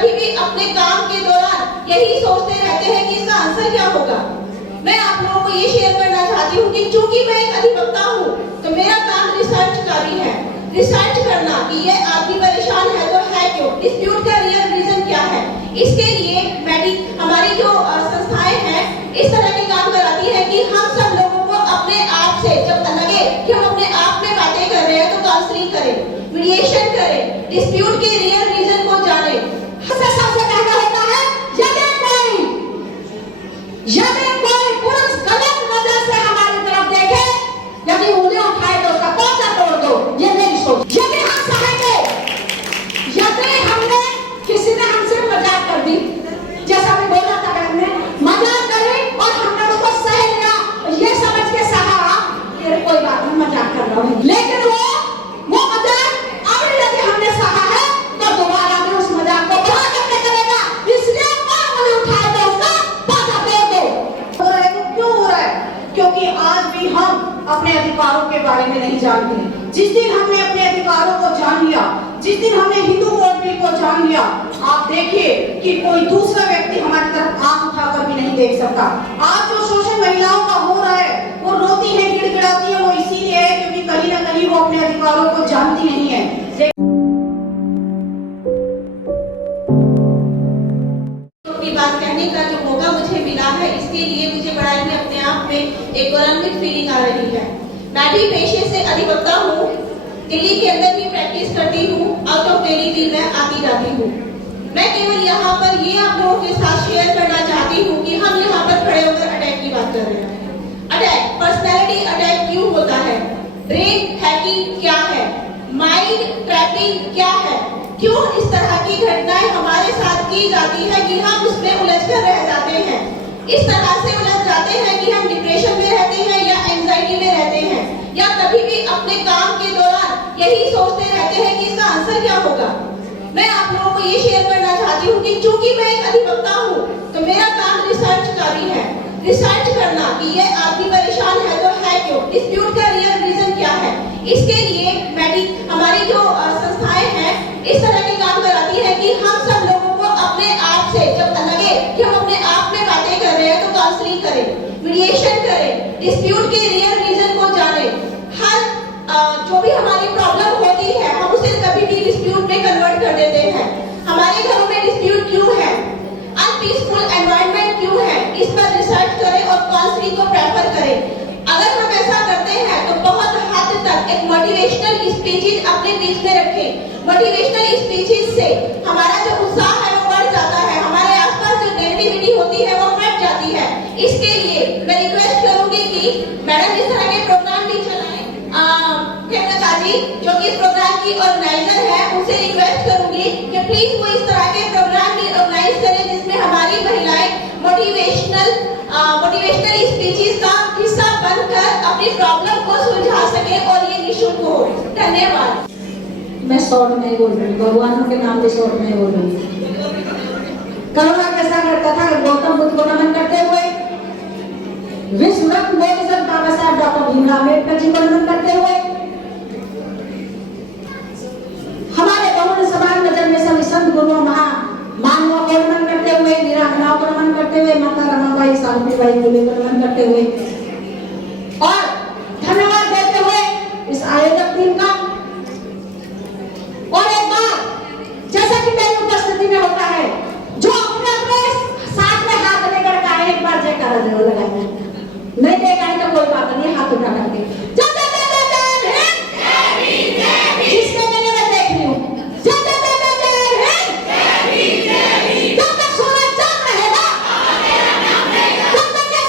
कभी भी अपने काम के दौरान यही सोचते रहते हैं कि इसका आंसर क्या होगा। मैं आप लोगों को ये शेयर करना चाहती हूँ कि चूंकि मैं एक अधिवक्ता हूँ तो मेरा काम रिसर्च का भी है। रिसर्च करना कि ये आदमी परेशान है तो है क्यों, डिस्प्यूट का रियल रीजन क्या है। इसके लिए हमारी जो संस्थाएं हैं इस तरह के काम कराती है कि हम सब लोगों को अपने आप से जब लगे कि हम अपने आप में बातें कर रहे हैं तो काउंसलिंग करें, मीडिएशन करें, डिस्प्यूट के रियल रीजन को जाने। सबसे कहना होता है यदि कोई पुरुष गलत नजर से हमारी तरफ देखे, यदि उंगली उठाए तो उसका कौन तोड़ दो, ये मेरी सोच। यदि हम चाहेंगे, यदि हमने किसी ने हमसे मजाक कर दी, जैसा मैं बोला था, हमने मजाक करी और हमने उसको सह लिया, ये समझ के सहा कि कोई बात नहीं, मजाक कर रहा हूँ, लेकिन वो मजाक अब यदि हमने सहा है तो दोबारा भी उस मजाक को बड़ा करके करेगा। इसलिए उंगली उठाए तो उसका बाधा दे दो। हो रहा है तो क्यों हो रहा है? क्योंकि आज भी हम अपने अधिकारों के बारे में नहीं जानते। जिस दिन हमने अपने अधिकारों को जान लिया, जिस दिन हमने हिंदू कोड बिल को जान लिया, आप देखिए कि कोई दूसरा व्यक्ति हमारी तरफ आंख उठाकर भी नहीं देख सकता। आज जो शोषण महिलाओं का हो रहा है, वो रोती है, गिड़गिड़ाती है, वो इसीलिए है क्योंकि कहीं ना कहीं वो अपने अधिकारों को जानती नहीं है। बात कहने का जो मौका मुझे मिला है, इसके लिए मुझे बड़ा ही अपने आप में एक गौरवान्वित फीलिंग आ रही है। मैं भी पेशे से अधिवक्ता हूँ, दिल्ली के अंदर भी प्रैक्टिस करती हूँ, आउट ऑफ दिल्ली भी मैं आती जाती हूँ। मैं केवल यहाँ पर ये आप लोगों के साथ शेयर करना चाहती हूँ कि हम यहाँ पर खड़े होकर अटैक की बात कर रहे हैं। अटैक, पर्सनैलिटी अटैक क्यों होता है, ब्रेन हैकिंग क्या है, माइंड ट्रैपिंग क्या है, क्यों इस तरह की घटनाएं हमारे साथ की जाती है कि हम उसमें उलझकर रह जाते हैं, इस तरह से उलझ जाते हैं कि हम डिप्रेशन में रहते हैं या एंजाइटी में रहते हैं, या कभी भी अपने काम के दौरान यही सोचते रहते हैं कि इसका आंसर क्या होगा। मैं आप लोगों को ये शेयर करना चाहती हूँ कि चूंकि मैं एक अधिवक्ता हूँ तो मेरा काम रिसर्च का भी है। रिसर्च करना कि ये आदमी परेशान है तो है क्यों, डिस्प्यूट का रियल रीजन क्या है। इसके लिए हमारी जो संस्थाएं हैं इस तरह के काम कराती है कि हम सब लोगों को अपने आप से जब लगे कि हम अपने आप में बातें कर रहे हैं तो काउंसलिंग करें, मीडिएशन करें, डिस्प्यूट के रियल रीजन को जाने। हर जो भी हमारी प्रॉब्लम होती है हम उसे कभी भी डिस्प्यूट में कन्वर्ट कर देते हैं। हमारे घरों में डिस्प्यूट क्यों है, अनपीसफुल एनवायरनमेंट क्यों है, इस पर रिसर्च करें और काउंसलिंग को प्रेफर करें। अगर हम ऐसा करते हैं तो बहुत हद तक एक मोटिवेशनल स्पीचेस अपने बीच में रखें। मोटिवेशनल स्पीचेस से हमारा जो उत्साह है वो बढ़ जाता है, हमारे आसपास जो नेगेटिविटी होती है वो हट जाती है। इसके लिए मैं रिक्वेस्ट करूंगी कि मैडम इस तरह के प्रोग्राम भी चलाएं। जी जो कि इस प्रोग्राम की ऑर्गेनाइजर है, उनसे रिक्वेस्ट करूंगी कि प्लीज वो इस तरह के प्रोग्राम भी ऑर्गेनाइज करें जिसमें हमारी महिलाएं मोटिवेशनल स्पीचेस का हिस्सा बनकर अपनी प्रॉब्लम को सुलझा सके और ये निःशुल्क हो। धन्यवाद। मैं शॉर्ट में बोल रही हूँ, भगवानों के नाम पे शॉर्ट में बोल रही हूँ। करुणा कैसा करता था, गौतम बुद्ध को नमन करते हुए, विश्व रत्न बोधिसत्व बाबा साहब डॉक्टर भीमराव अम्बेडकर जी को नमन करते हुए, हमारे बहुन समाज नजर में सभी संत गुरुओं मानवों को नमन करते हुए, वीरांगनाओं को नमन करते हुए, माता रमाबाई सावित्रीबाई फुले को नमन करते हुए और धन्यवाद देते हुए इस आयोजक टीम का। और एक बार जैसा कि मेरी उपस्थिति में होता है, जो अपने अपने साथ में हाथ लेकर का एक बार जयकारा जरूर लगाएंगे, नहीं देगा तो कोई बात नहीं, हाथ उठा करके जिसके मैंने मैं देख रही हूँ, जब तक सूरज चल रहेगा, जब तक ये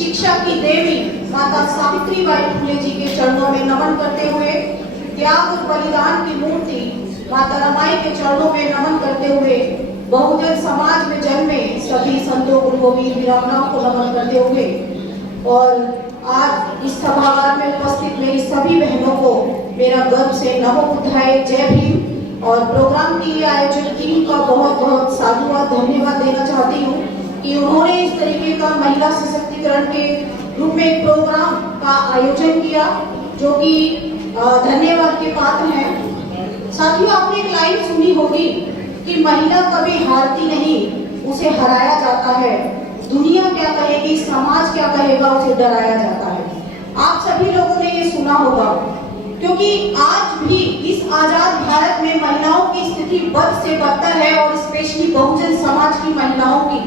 शिक्षा की देवी माता सावित्रीबाई फुले जी के चरणों में नमन करते हुए, त्याग और बलिदान की मूर्ति माता रमाई के चरणों में नमन करते हुए, बहुजन समाज में जन्मे सभी संतों गुरुओं वीर वीरांगनाओं को नमन करते हुए और आज इस सभागार में उपस्थित मेरी सभी बहनों को मेरा गर्व से नमो बुद्धाय, जय भीम। और प्रोग्राम की आयोजक टीम का बहुत बहुत साधुवाद धन्यवाद देना चाहती हूँ कि उन्होंने इस तरीके का महिला सशक्तिकरण के रूप में एक प्रोग्राम का आयोजन किया, जो कि धन्यवाद के पात्र हैं। साथियों, आपने एक लाइन सुनी होगी कि महिला कभी हारती नहीं, उसे हराया जाता है। दुनिया क्या कहेगी, समाज क्या कहेगा, उसे डराया जाता है। आप सभी लोगों ने ये सुना होगा, क्योंकि आज भी इस आजाद भारत में महिलाओं की स्थिति बद से बदतर है और स्पेशली बहुजन समाज की महिलाओं की।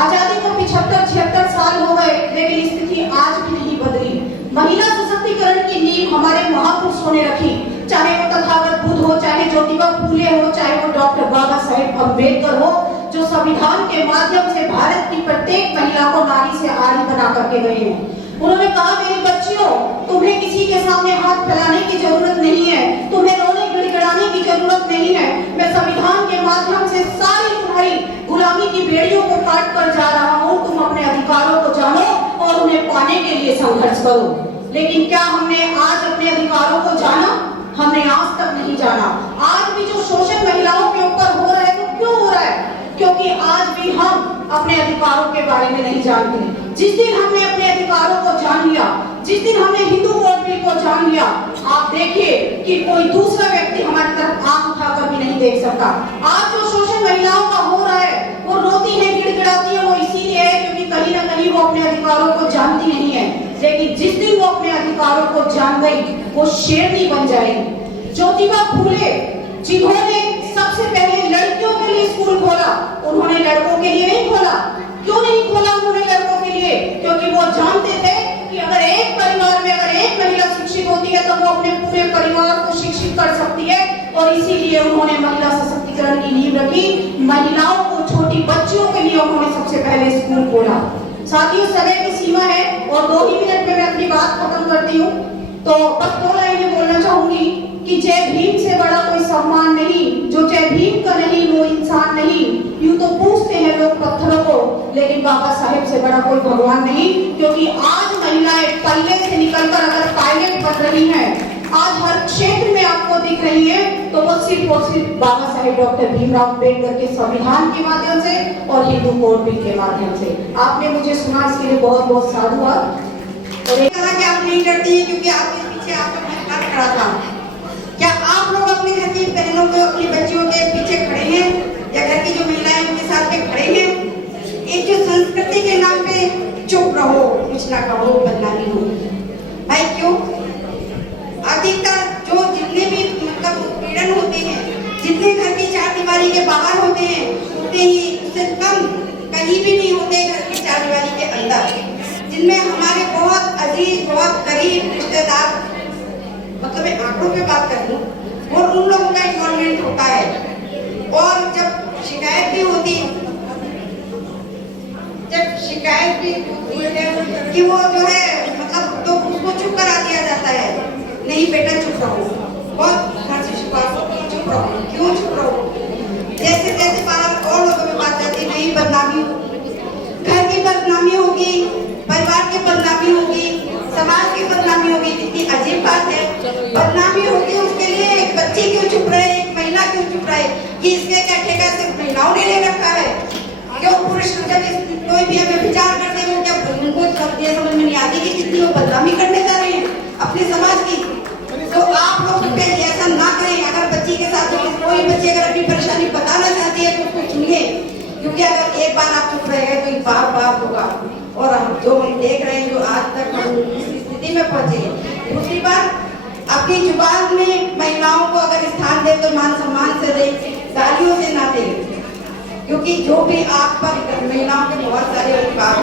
आजादी को 75-76 साल हो गए, लेकिन स्थिति आज भी नहीं बदली। महिला सशक्तिकरण की नींव हमारे महापुरुषों ने रखी, चाहे वो तथागत बुद्ध हो, चाहे ज्योतिबा फूले हो, चाहे वो डॉक्टर बाबा साहेब अम्बेडकर हो, जो संविधान के माध्यम से भारत की प्रत्येक महिला को नारी से आड़ी बना करके गए हैं। उन्होंने कहा, मेरी बच्चियों, तुम्हें किसी के सामने हाथ फैलाने की जरूरत नहीं है, तुम्हें रोने गिड़गिड़ाने की जरूरत नहीं है। मैं संविधान के माध्यम से सारी तुम्हारी गुलामी की बेड़ियों को काट कर जा रहा हूँ। तुम अपने अधिकारों को जानो और उन्हें पाने के लिए संघर्ष करो। लेकिन क्या हमने आज अपने अधिकारों को जाना? हमने आज तक नहीं जाना। आज भी जो शोषण महिलाओं के ऊपर हो रहा है, वो क्यों हो रहा है? क्योंकि आज भी हम अपने अधिकारों के बारे में नहीं जानते। जिस दिन हमने अपने अधिकारों को जान लिया, जिस दिन हमने हिंदू कोड बिल को जान लिया, आप देखिए कि कोई दूसरा व्यक्ति हमारी तरफ आंख उठाकर भी नहीं देख सकता। आज जो शोषण महिलाओं का हो रहा है, वो रोती है, गिड़गिड़ाती है, वो इसीलिए है क्योंकि कहीं ना कहीं वो अपने अधिकारों को जानती नहीं है। लेकिन जिस दिन वो अपने अधिकारों को जान गई, वो शेरनी बन जाएगी। ज्योतिबा फूले जिन्होंने सबसे पहले लड़कियों के लिए स्कूल खोला, उन्होंने लड़कों के लिए नहीं खोला। क्यों नहीं खोला उन्होंने लड़कों के लिए? क्योंकि वो जानते थे कि अगर एक परिवार में अगर एक महिला शिक्षित होती है तो वो अपने पूरे परिवार को शिक्षित कर सकती है। और इसीलिए उन्होंने महिला सशक्तिकरण की नींव रखी। महिलाओं को, छोटी बच्चियों के लिए उन्होंने सबसे पहले स्कूल खोला। साथियों, समय की सीमा है और 2 ही मिनट में मैं अपनी बात खत्म करती हूँ। तो बस 2 लाइनें बोलना चाहूंगी कि जय भीम से बड़ा कोई सम्मान नहीं, जो जय भीम का नहीं वो इंसान नहीं। यूं तो पूछते हैं लोग पत्थरों को, लेकिन बाबा साहेब से बड़ा कोई भगवान नहीं। क्योंकि आज महिलाएं पल्ले से निकलकर अगर पायलट बन रही हैं, आज हर क्षेत्र में आपको दिख रही है, तो वो सिर्फ और सिर्फ बाबा साहेब डॉक्टर भीमराव अम्बेडकर के संविधान के माध्यम से और हिंदू कोड बिल के माध्यम से। आपने मुझे सुना, इसके लिए बहुत बहुत साधुवाद। और कहा कि आप नहीं डरती है क्योंकि आपके पीछे आपका परिवार खड़ा था। क्या आप लोग अपने घर की बहनों को, अपनी बच्चियों के पीछे खड़े हैं या घर की जो महिलाएं उनके साथ में खड़े हैं? एक जो संस्कृति के नाम पे चुप रहो, कुछ ना कहो, बदनामी हो। भाई क्यों? अधिकतर जो जितने भी मतलब उत्पीड़न होते हैं, जितने घर की 4 दीवारी के बाहर होते हैं, उतने ही उससे कम कहीं भी नहीं होते घर की 4 दीवारी के अंदर, जिनमें हमारे बहुत अजीज, बहुत करीब रिश्तेदार, मतलब मैं आंकड़ों पे बात कर लूं, और उन लोगों का इन्वॉल्वमेंट होता है। और जब शिकायत भी होती है कि वो जो है मतलब तो उसको चुप करा दिया जाता है, नहीं बेटा चुप रहो, बहुत घर से शिकायत, चुप रहो, क्यों चुप रहो? जैसे जैसे बाहर और लोगों में बात जाती, नहीं बदनामी, घर की बदनामी होगी, परिवार की बदनामी होगी, समाज की बदनामी होगी। कितनी अजीब बात है, बदनामी होगी उसके लिए एक बच्ची क्यों चुप रहे, एक महिला क्यों चुप रहे? कि इसके क्या ठेका सिर्फ महिलाओं ने ले रखा है? क्यों पुरुष जब कोई भी हमें विचार करते हैं, क्या उनको ये समझ में नहीं आती कि कितनी वो बदनामी करने जा रहे हैं अपने समाज की? तो आप लोग ऐसा ना करें। अगर बच्ची के साथ कोई बच्ची अगर अपनी परेशानी बताना चाहती है तो उसको सुनिए, क्योंकि अगर एक बार आप चुप रह गए तो बार बार होगा। और हम जो देख रहे हैं, जो आज तक हम इस स्थिति में पहुंचे। दूसरी बात, अपनी जुबान में महिलाओं को अगर स्थान दे तो मान सम्मान से दे, गालियों से ना दे, क्योंकि जो भी आप पर महिलाओं के बहुत सारे